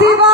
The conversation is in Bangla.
দিবা